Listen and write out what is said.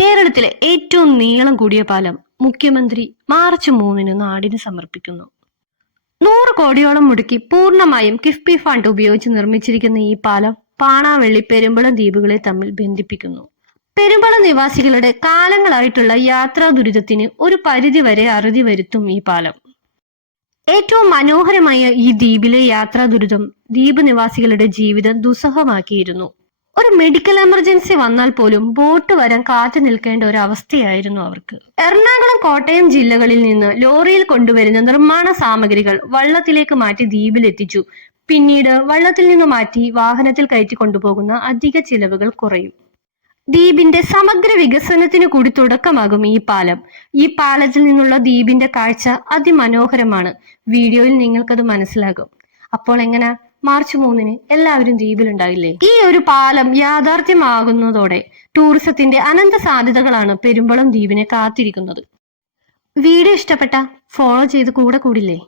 കേരളത്തിലെ ഏറ്റവും നീളം കൂടിയ പാലം മുഖ്യമന്ത്രി മാർച്ച് 3 നാടിന് സമർപ്പിക്കുന്നു. 100 കോടിയോളം മുടക്കി പൂർണ്ണമായും കിഫ്ബി ഫണ്ട് ഉപയോഗിച്ച് നിർമ്മിച്ചിരിക്കുന്ന ഈ പാലം പാണാവള്ളി പെരുമ്പളം ദ്വീപുകളെ തമ്മിൽ ബന്ധിപ്പിക്കുന്നു. പെരുമ്പളം നിവാസികളുടെ കാലങ്ങളായിട്ടുള്ള യാത്രാ ദുരിതത്തിന് ഒരു പരിധിവരെ അറുതി വരുത്തും ഈ പാലം. ഏറ്റവും മനോഹരമായ ഈ ദ്വീപിലെ യാത്രാ ദുരിതം ദ്വീപ് നിവാസികളുടെ ജീവിതം ദുസ്സഹമാക്കിയിരുന്നു. ഒരു മെഡിക്കൽ എമർജൻസി വന്നാൽ പോലും ബോട്ട് വരാൻ കാത്തു നിൽക്കേണ്ട ഒരു അവസ്ഥയായിരുന്നു അവർക്ക്. എറണാകുളം, കോട്ടയം ജില്ലകളിൽ നിന്ന് ലോറിയിൽ കൊണ്ടുവരുന്ന നിർമ്മാണ സാമഗ്രികൾ വള്ളത്തിലേക്ക് മാറ്റി ദ്വീപിലെത്തിച്ചു. പിന്നീട് വള്ളത്തിൽ നിന്ന് മാറ്റി വാഹനത്തിൽ കയറ്റി കൊണ്ടുപോകുന്ന അധിക ചിലവുകൾ കുറയും. ദ്വീപിന്റെ സമഗ്ര വികസനത്തിന് കൂടി തുടക്കമാകും ഈ പാലം. ഈ പാലത്തിൽ നിന്നുള്ള ദ്വീപിന്റെ കാഴ്ച അതിമനോഹരമാണ്. വീഡിയോയിൽ നിങ്ങൾക്കത് മനസ്സിലാകും. അപ്പോൾ എങ്ങനെ മാർച്ച് 3 എല്ലാവരും ദ്വീപിലുണ്ടാവില്ലേ? ഈ ഒരു പാലം യാഥാർത്ഥ്യമാകുന്നതോടെ ടൂറിസത്തിന്റെ അനന്ത സാധ്യതകളാണ് പെരുമ്പളം ദ്വീപിനെ കാത്തിരിക്കുന്നത്. വീഡിയോ ഇഷ്ടപ്പെട്ട ഫോളോ ചെയ്ത് കൂടെ കൂടില്ലേ?